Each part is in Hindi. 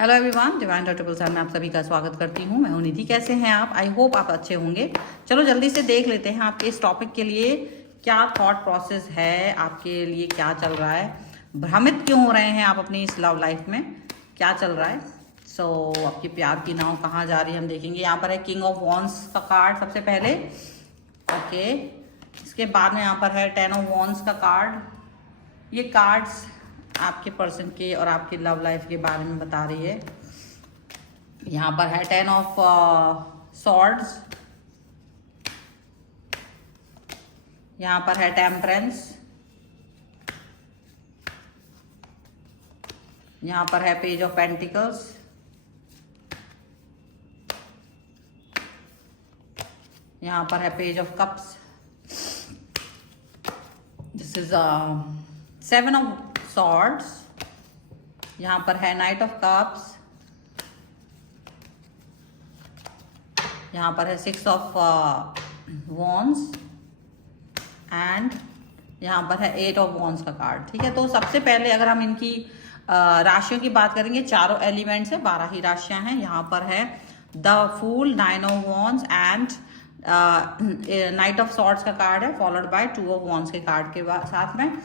Hello everyone, divine doctor sir में आप सभी का स्वागत करती हूँ। मैं हूँ निधि। कैसे हैं आप? आई होप आप अच्छे होंगे। चलो जल्दी से देख लेते हैं आपके इस टॉपिक के लिए क्या थॉट प्रोसेस है, आपके लिए क्या चल रहा है, भ्रमित क्यों हो रहे हैं आप अपनी इस लव लाइफ में, क्या चल रहा है। आपकी प्यार की नाव कहाँ जा रही है हम देखेंगे। यहाँ पर है किंग ऑफ वॉन्स का कार्ड सबसे पहले। ओके, इसके बाद में यहाँ पर है 10 ऑफ वॉन्स का कार्ड। ये कार्ड्स आपके पर्सन के और आपकी लव लाइफ के बारे में बता रही है। यहाँ पर है 10 ऑफ सॉर्ड्स, यहाँ पर है टेम्परेंस, यहाँ पर है पेज ऑफ पेंटिकल्स, यहाँ पर है page of cups. This is 7 of swords, यहाँ पर है नाइट ऑफ कप्स, यहाँ पर है 6 ऑफ वॉन्स एंड यहाँ पर है 8 ऑफ वॉन्स का कार्ड। ठीक है, तो सबसे पहले अगर हम इनकी राशियों की बात करेंगे, चारों एलिमेंट्स है, 12 ही राशियां हैं। यहाँ पर है the fool, 9 of wands and knight of swords का कार्ड है, फॉलोड बाय 2 ऑफ वॉन्स के कार्ड के साथ में।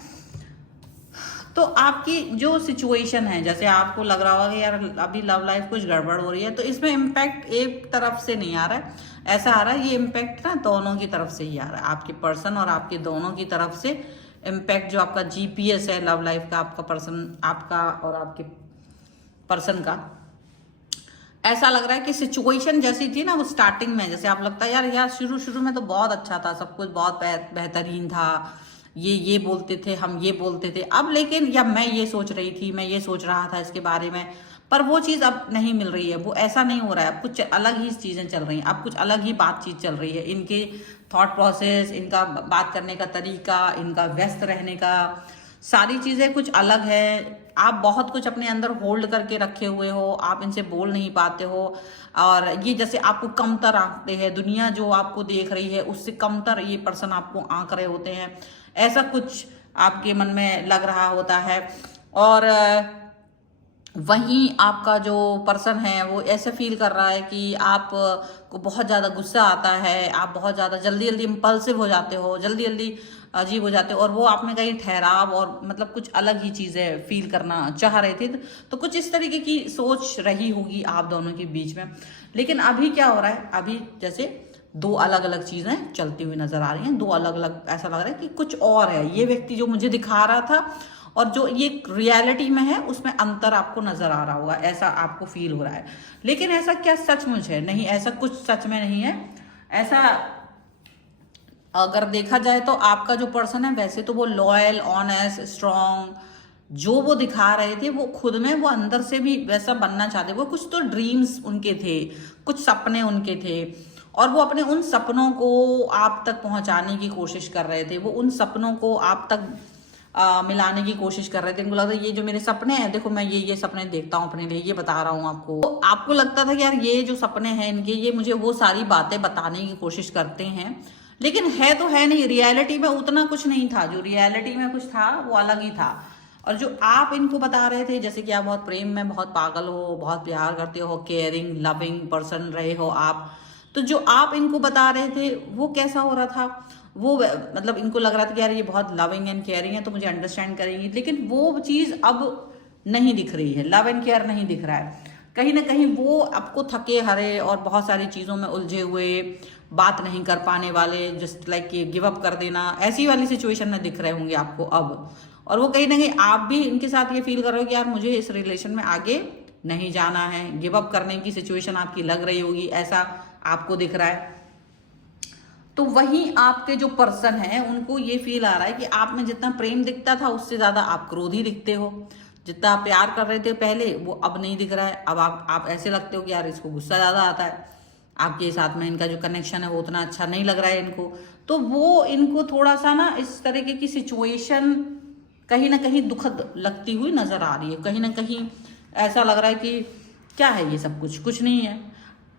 तो आपकी जो सिचुएशन है, जैसे आपको लग रहा होगा कि यार अभी लव लाइफ कुछ गड़बड़ हो रही है, तो इसमें इम्पैक्ट एक तरफ से नहीं आ रहा है, ऐसा आ रहा है ये इम्पैक्ट ना दोनों की तरफ से ही आ रहा है। आपके पर्सन और आपके दोनों की तरफ से इम्पैक्ट, जो आपका जीपीएस है लव लाइफ का, आपका पर्सन, आपका और आपके पर्सन का, ऐसा लग रहा है कि सिचुएशन जैसी थी ना वो स्टार्टिंग में, जैसे आप लगता है यार शुरू में तो बहुत अच्छा था, सब कुछ बहुत बेहतरीन था, ये बोलते थे, हम ये बोलते थे, अब लेकिन या मैं ये सोच रही थी, मैं ये सोच रहा था इसके बारे में, पर वो चीज़ अब नहीं मिल रही है, वो ऐसा नहीं हो रहा है, अब कुछ अलग ही चीज़ें चल रही हैं, अब कुछ अलग ही बातचीत चल रही है। इनके थॉट प्रोसेस, इनका बात करने का तरीका, इनका व्यस्त रहने का, सारी चीज़ें कुछ अलग है। आप बहुत कुछ अपने अंदर होल्ड करके रखे हुए हो, आप इनसे बोल नहीं पाते हो, और ये जैसे आपको कमतर आंकते हैं, दुनिया जो आपको देख रही है उससे कमतर ये पर्सन आपको आंक रहे होते हैं, ऐसा कुछ आपके मन में लग रहा होता है। और वहीं आपका जो पर्सन है वो ऐसे फील कर रहा है कि आप को बहुत ज़्यादा गुस्सा आता है, आप बहुत ज़्यादा जल्दी इम्पल्सिव हो जाते हो, जल्दी अजीब हो जाते हो, और वो आप में कहीं ठहराव और मतलब कुछ अलग ही चीज़ें फील करना चाह रहे थे। तो कुछ इस तरीके की सोच रही होगी आप दोनों के बीच में। लेकिन अभी क्या हो रहा है, अभी जैसे दो अलग अलग चीज़ें चलती हुई नजर आ रही हैं, दो अलग अलग, ऐसा लग रहा है कि कुछ और है, ये व्यक्ति जो मुझे दिखा रहा था और जो ये रियलिटी में है उसमें अंतर आपको नजर आ रहा होगा, ऐसा आपको फील हो रहा है। लेकिन ऐसा क्या सचमुच है? नहीं, ऐसा कुछ सच में नहीं है। ऐसा अगर देखा जाए तो आपका जो पर्सन है, वैसे तो वो लॉयल, ऑनेस्ट, स्ट्रॉन्ग, जो वो दिखा रहे थे वो खुद में वो अंदर से भी वैसा बनना चाहते। वो कुछ तो ड्रीम्स उनके थे, कुछ सपने उनके थे, और वो अपने उन सपनों को आप तक पहुंचाने की कोशिश कर रहे थे, वो उन सपनों को आप तक मिलाने की कोशिश कर रहे थे। उनको लगता है ये जो मेरे सपने हैं, देखो मैं ये सपने देखता हूँ अपने लिए, ये बता रहा हूँ आपको। तो आपको लगता था कि यार ये जो सपने हैं इनके, ये मुझे वो सारी बातें बताने की कोशिश करते हैं, लेकिन है तो है नहीं, रियलिटी में उतना कुछ नहीं था। जो रियलिटी में कुछ था वो अलग ही था। और जो आप इनको बता रहे थे, जैसे कि आप बहुत प्रेम में बहुत पागल हो, बहुत प्यार करते हो, केयरिंग लविंग पर्सन रहे हो आप, तो जो आप इनको बता रहे थे वो कैसा हो रहा था, वो मतलब इनको लग रहा था कि यार ये बहुत लविंग एंड केयरिंग है तो मुझे अंडरस्टैंड करेंगी, लेकिन वो चीज़ अब नहीं दिख रही है, लव एंड केयर नहीं दिख रहा है। कहीं ना कहीं वो आपको थके हरे और बहुत सारी चीज़ों में उलझे हुए, बात नहीं कर पाने वाले, जस्ट लाइक ये गिव अप कर देना, ऐसी वाली सिचुएशन में दिख रहे होंगे आपको अब। और वो कहीं ना कहीं आप भी इनके साथ ये फील कर रहे हो कि यार मुझे इस रिलेशन में आगे नहीं जाना है, गिव अप करने की सिचुएशन आपकी लग रही होगी, ऐसा आपको दिख रहा है। तो वहीं आपके जो पर्सन है उनको ये फील आ रहा है कि आप में जितना प्रेम दिखता था उससे ज्यादा आप क्रोधी दिखते हो, जितना आप प्यार कर रहे थे पहले वो अब नहीं दिख रहा है। अब आप ऐसे लगते हो कि यार इसको गुस्सा ज्यादा आता है, आपके साथ में इनका जो कनेक्शन है वो उतना अच्छा नहीं लग रहा है इनको। तो वो इनको थोड़ा सा ना इस तरीके की सिचुएशन कहीं ना कहीं दुखद लगती हुई नजर आ रही है। कहीं ना कहीं ऐसा लग रहा है कि क्या है ये सब, कुछ नहीं है।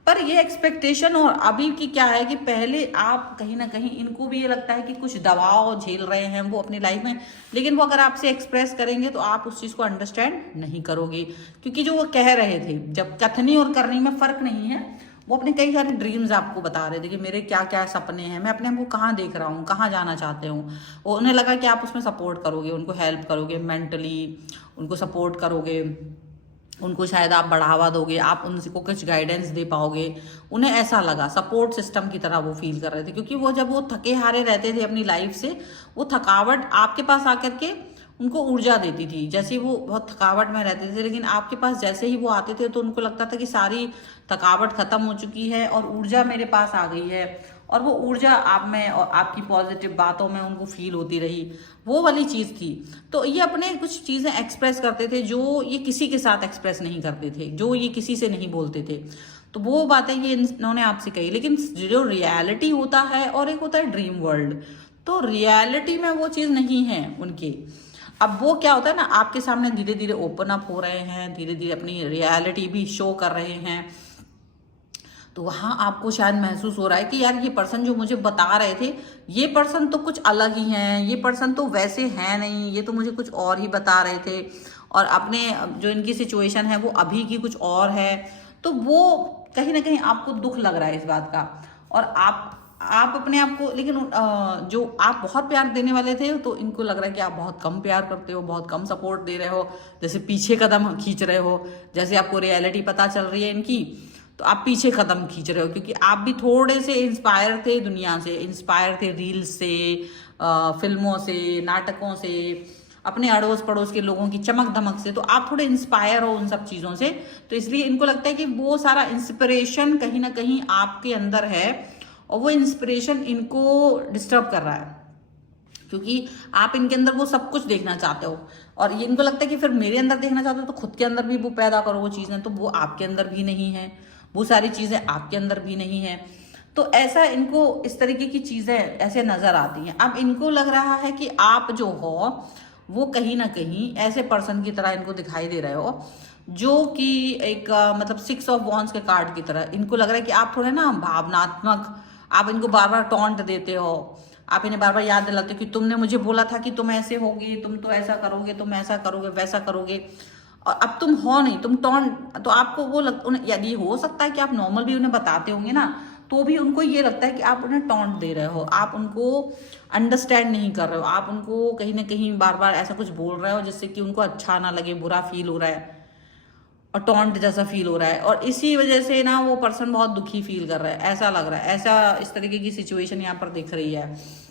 पर ये एक्सपेक्टेशन और अभी की क्या है कि पहले आप कहीं ना कहीं इनको भी ये लगता है कि कुछ दबाव झेल रहे हैं वो अपनी लाइफ में, लेकिन वो अगर आपसे एक्सप्रेस करेंगे तो आप उस चीज़ को अंडरस्टैंड नहीं करोगे, क्योंकि जो वो कह रहे थे, जब कथनी और करनी में फ़र्क नहीं है, वो अपने कई सारे ड्रीम्स आपको बता रहे थे कि मेरे क्या क्या सपने हैं, मैं अपने आप को कहाँ देख रहा हूँ, कहाँ जाना चाहते हूँ। उन्हें लगा कि आप उसमें सपोर्ट करोगे, उनको हेल्प करोगे मेंटली, उनको सपोर्ट करोगे, उनको शायद आप बढ़ावा दोगे, आप उनको कुछ गाइडेंस दे पाओगे। उन्हें ऐसा लगा, सपोर्ट सिस्टम की तरह वो फील कर रहे थे, क्योंकि वो जब वो थके हारे रहते थे अपनी लाइफ से, वो थकावट आपके पास आकर के उनको ऊर्जा देती थी। जैसे वो बहुत थकावट में रहते थे, लेकिन आपके पास जैसे ही वो आते थे तो उनको लगता था कि सारी थकावट खत्म हो चुकी है और ऊर्जा मेरे पास आ गई है, और वो ऊर्जा आप में और आपकी पॉजिटिव बातों में उनको फील होती रही, वो वाली चीज़ थी। तो ये अपने कुछ चीज़ें एक्सप्रेस करते थे जो ये किसी के साथ एक्सप्रेस नहीं करते थे, जो ये किसी से नहीं बोलते थे। तो वो बातें ये इन्होंने आपसे कही, लेकिन जो रियलिटी होता है और एक होता है ड्रीम वर्ल्ड, तो रियलिटी में वो चीज़ नहीं है उनकी। अब वो क्या होता है ना, आपके सामने धीरे धीरे ओपन अप हो रहे हैं, धीरे धीरे अपनी रियलिटी भी शो कर रहे हैं, तो वहाँ आपको शायद महसूस हो रहा है कि यार ये पर्सन जो मुझे बता रहे थे, ये पर्सन तो कुछ अलग ही हैं, ये पर्सन तो वैसे हैं नहीं, ये तो मुझे कुछ और ही बता रहे थे, और अपने जो इनकी सिचुएशन है वो अभी की कुछ और है। तो वो कहीं ना कहीं आपको दुख लग रहा है इस बात का, और आप अपने आप को, लेकिन जो आप बहुत प्यार देने वाले थे तो इनको लग रहा है कि आप बहुत कम प्यार करते हो, बहुत कम सपोर्ट दे रहे हो, जैसे पीछे कदम खींच रहे हो। जैसे आपको रियलिटी पता चल रही है इनकी, तो आप पीछे कदम खींच रहे हो, क्योंकि आप भी थोड़े से इंस्पायर थे, दुनिया से इंस्पायर थे, रील्स से, फिल्मों से, नाटकों से, अपने अड़ोस पड़ोस के लोगों की चमक धमक से, तो आप थोड़े इंस्पायर हो उन सब चीज़ों से। तो इसलिए इनको लगता है कि वो सारा इंस्पिरेशन कहीं ना कहीं आपके अंदर है, और वो इंस्पिरेशन इनको डिस्टर्ब कर रहा है, क्योंकि आप इनके अंदर वो सब कुछ देखना चाहते हो, और ये इनको लगता है कि फिर मेरे अंदर देखना चाहते हो तो खुद के अंदर भी वो पैदा करो वो चीज़ें, तो वो आपके अंदर भी नहीं है, वो सारी चीज़ें आपके अंदर भी नहीं है। तो ऐसा इनको इस तरीके की चीज़ें ऐसे नज़र आती हैं। अब इनको लग रहा है कि आप जो हो वो कहीं ना कहीं ऐसे पर्सन की तरह इनको दिखाई दे रहे हो, जो कि एक मतलब 6 ऑफ वॉन्ड्स के कार्ड की तरह इनको लग रहा है कि आप थोड़े ना भावनात्मक, आप इनको बार बार टॉन्ट देते हो, आप इन्हें बार बार याद दिलाते हो कि तुमने मुझे बोला था कि तुम ऐसे होगी, तुम तो ऐसा करोगे, तुम ऐसा करोगे, वैसा करोगे, और अब तुम हो नहीं, तुम टॉन्ट, तो आपको वो यदि हो सकता है कि आप नॉर्मल भी उन्हें बताते होंगे ना, तो भी उनको ये लगता है कि आप उन्हें टॉन्ट दे रहे हो, आप उनको अंडरस्टैंड नहीं कर रहे हो, आप उनको कहीं ना कहीं बार बार ऐसा कुछ बोल रहे हो जिससे कि उनको अच्छा ना लगे, बुरा फील हो रहा है, और टॉन्ट जैसा फील हो रहा है, और इसी वजह से ना वो पर्सन बहुत दुखी फील कर रहा है, ऐसा लग रहा है, ऐसा इस तरीके की सिचुएशन यहाँ पर दिख रही है।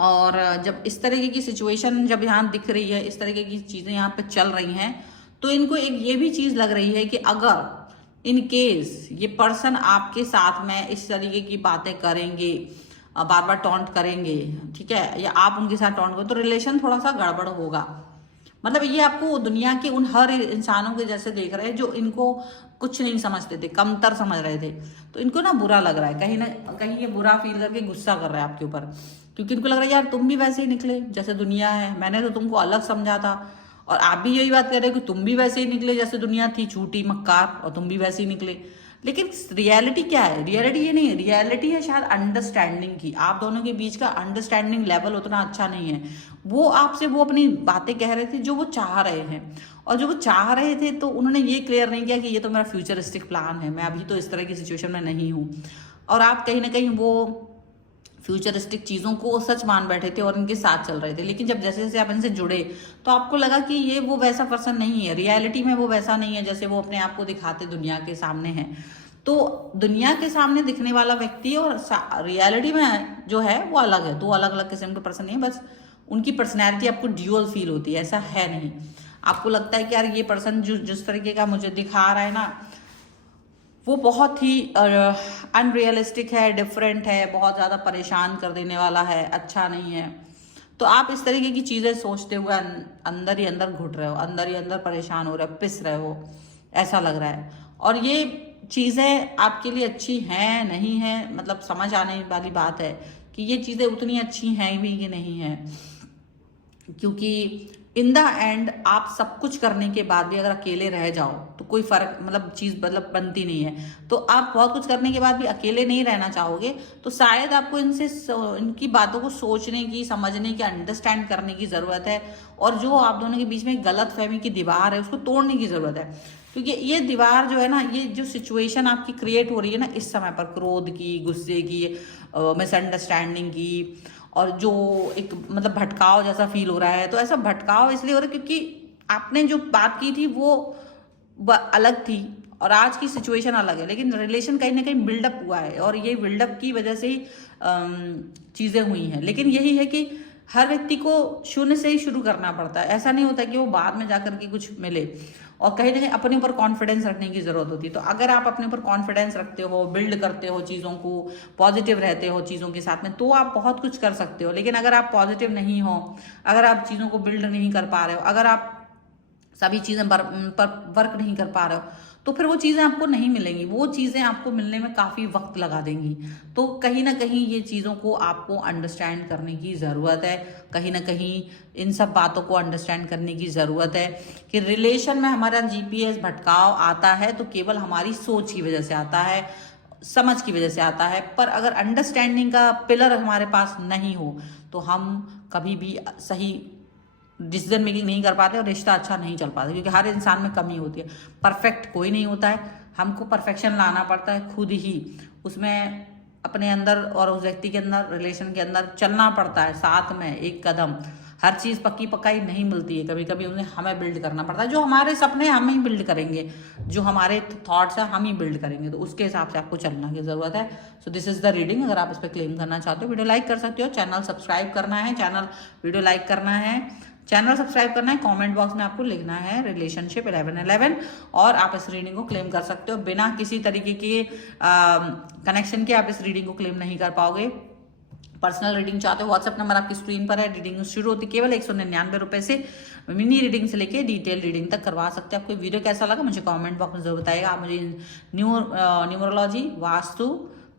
और जब इस तरीके की सिचुएशन जब यहाँ दिख रही है, इस तरीके की चीज़ें यहाँ पे चल रही हैं, तो इनको एक ये भी चीज़ लग रही है कि अगर इन केस ये पर्सन आपके साथ में इस तरीके की बातें करेंगे, बार बार टॉन्ट करेंगे, ठीक है, या आप उनके साथ टॉन्ट करो, तो रिलेशन थोड़ा सा गड़बड़ होगा। मतलब ये आपको दुनिया के उन हर इंसानों के जैसे देख रहे हैं जो इनको कुछ नहीं समझते थे, कमतर समझ रहे थे, तो इनको ना बुरा लग रहा है, कहीं ना कहीं ये बुरा फील करके गुस्सा कर रहा है आपके ऊपर, क्योंकि इनको लग रहा है यार तुम भी वैसे ही निकले जैसे दुनिया है, मैंने तो तुमको अलग समझा था, और आप भी यही बात कर रहे हो कि तुम भी वैसे ही निकले जैसे दुनिया थी झूठी मक्कार, और तुम भी वैसे ही निकले। लेकिन रियलिटी क्या है? रियलिटी ये नहीं है, रियलिटी है शायद अंडरस्टैंडिंग की, आप दोनों के बीच का अंडरस्टैंडिंग लेवल उतना अच्छा नहीं है। वो आपसे वो अपनी बातें कह रहे थे जो वो चाह रहे हैं, और जो वो चाह रहे थे तो उन्होंने ये क्लियर नहीं किया कि ये तो मेरा फ्यूचरिस्टिक प्लान है, मैं अभी तो इस तरह की सिचुएशन में नहीं हूँ, और आप कहीं ना कहीं वो फ्यूचरिस्टिक चीज़ों को सच मान बैठे थे और इनके साथ चल रहे थे। लेकिन जब जैसे जैसे आप इनसे जुड़े तो आपको लगा कि ये वो वैसा पर्सन नहीं है, रियलिटी में वो वैसा नहीं है जैसे वो अपने आप को दिखाते दुनिया के सामने है। तो दुनिया के सामने दिखने वाला व्यक्ति और रियलिटी में जो है वो अलग है, दो अलग अलग किस्म के पर्सन नहीं है, बस उनकी पर्सनैलिटी आपको ड्यूअल फील होती है, ऐसा है नहीं। आपको लगता है कि यार ये पर्सन जो जिस तरीके का मुझे दिखा रहा है ना, वो बहुत ही अनरियलिस्टिक है, डिफरेंट है, बहुत ज़्यादा परेशान कर देने वाला है, अच्छा नहीं है। तो आप इस तरीके की चीज़ें सोचते हुए अंदर ही अंदर घुट रहे हो, अंदर ही अंदर परेशान हो रहे हो, पिस रहे हो, ऐसा लग रहा है। और ये चीज़ें आपके लिए अच्छी हैं नहीं हैं, मतलब समझ आने वाली बात है कि ये चीज़ें उतनी अच्छी हैं भी कि नहीं हैं, क्योंकि इन द एंड आप सब कुछ करने के बाद भी अगर अकेले रह जाओ तो कोई फर्क मतलब चीज मतलब बनती नहीं है। तो आप बहुत कुछ करने के बाद भी अकेले नहीं रहना चाहोगे, तो शायद आपको इनकी बातों को सोचने की, समझने की, अंडरस्टैंड करने की जरूरत है। और जो आप दोनों के बीच में गलत फहमी की दीवार है उसको तोड़ने की जरूरत है, क्योंकि ये दीवार जो है ना, ये जो सिचुएशन आपकी क्रिएट हो रही है ना इस समय पर, क्रोध की, गुस्से की, मिसअंडरस्टैंडिंग की, और जो एक मतलब भटकाव जैसा फील हो रहा है, तो ऐसा भटकाव इसलिए हो रहा है क्योंकि आपने जो बात की थी वो अलग थी और आज की सिचुएशन अलग है, लेकिन रिलेशन कहीं ना कहीं बिल्डअप हुआ है और ये बिल्डअप की वजह से ही चीज़ें हुई हैं। लेकिन यही है कि हर व्यक्ति को शून्य से ही शुरू करना पड़ता है, ऐसा नहीं होता कि वो बाद में जाकर के कुछ मिले। और कहीं ना कहीं अपने ऊपर कॉन्फिडेंस रखने की जरूरत होती है। तो अगर आप अपने ऊपर कॉन्फिडेंस रखते हो, बिल्ड करते हो चीज़ों को, पॉजिटिव रहते हो चीज़ों के साथ में, तो आप बहुत कुछ कर सकते हो। लेकिन अगर आप पॉजिटिव नहीं हो, अगर आप चीज़ों को बिल्ड नहीं कर पा रहे हो, अगर आप सभी चीज़ें पर वर्क नहीं कर पा रहे हो, तो फिर वो चीज़ें आपको नहीं मिलेंगी, वो चीज़ें आपको मिलने में काफ़ी वक्त लगा देंगी। तो कहीं ना कहीं ये चीज़ों को आपको अंडरस्टैंड करने की ज़रूरत है, कहीं ना कहीं इन सब बातों को अंडरस्टैंड करने की ज़रूरत है कि रिलेशन में हमारा जीपीएस भटकाव आता है तो केवल हमारी सोच की वजह से आता है, समझ की वजह से आता है। पर अगर अंडरस्टैंडिंग का पिलर हमारे पास नहीं हो तो हम कभी भी सही डिसीजन मेकिंग नहीं कर पाते और रिश्ता अच्छा नहीं चल पाता, क्योंकि हर इंसान में कमी होती है। परफेक्ट कोई नहीं होता है, हमको परफेक्शन लाना पड़ता है खुद ही, उसमें अपने अंदर और उस व्यक्ति के अंदर, रिलेशन के अंदर चलना पड़ता है साथ में एक कदम। हर चीज़ पक्की पक्काई नहीं मिलती है, कभी कभी उन्हें हमें बिल्ड करना पड़ता है। जो हमारे सपने हम ही बिल्ड करेंगे, जो हमारे थॉट्स हैं हम ही बिल्ड करेंगे, तो उसके हिसाब से आपको चलना की ज़रूरत है। So this is the reading. अगर आप इस पर क्लेम करना चाहते हो वीडियो लाइक कर सकते हो, चैनल सब्सक्राइब करना है, वीडियो लाइक करना है, चैनल सब्सक्राइब करना है, कमेंट बॉक्स में आपको लिखना है रिलेशनशिप 1111 और आप इस रीडिंग को क्लेम कर सकते हो। बिना किसी तरीके के कनेक्शन के आप इस रीडिंग को क्लेम नहीं कर पाओगे। पर्सनल रीडिंग चाहते हो, व्हाट्सएप नंबर आपकी स्क्रीन पर है। रीडिंग शुरू होती केवल 199 रुपए से, मिनी रीडिंग से लेके डिटेल रीडिंग तक करवा सकते हैं। आपको वीडियो कैसा लगा मुझे कमेंट बॉक्स में जरूर बताइएगा। आप मुझे न्यूमरोलॉजी, वास्तु,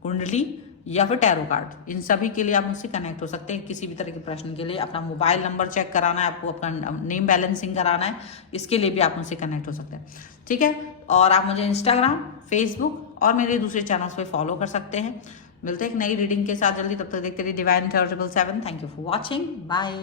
कुंडली या फिर टैरो कार्ड, इन सभी के लिए आप मुझसे कनेक्ट हो सकते हैं। किसी भी तरह के प्रश्न के लिए अपना मोबाइल नंबर चेक कराना है, आपको अपना नेम बैलेंसिंग कराना है, इसके लिए भी आप मुझसे कनेक्ट हो सकते हैं, ठीक है। और आप मुझे इंस्टाग्राम, फेसबुक और मेरे दूसरे चैनल्स पे फॉलो कर सकते हैं। मिलते हैं एक नई रीडिंग के साथ जल्दी, तब तक देखते रहिए divine 777। Thank you for watching, bye.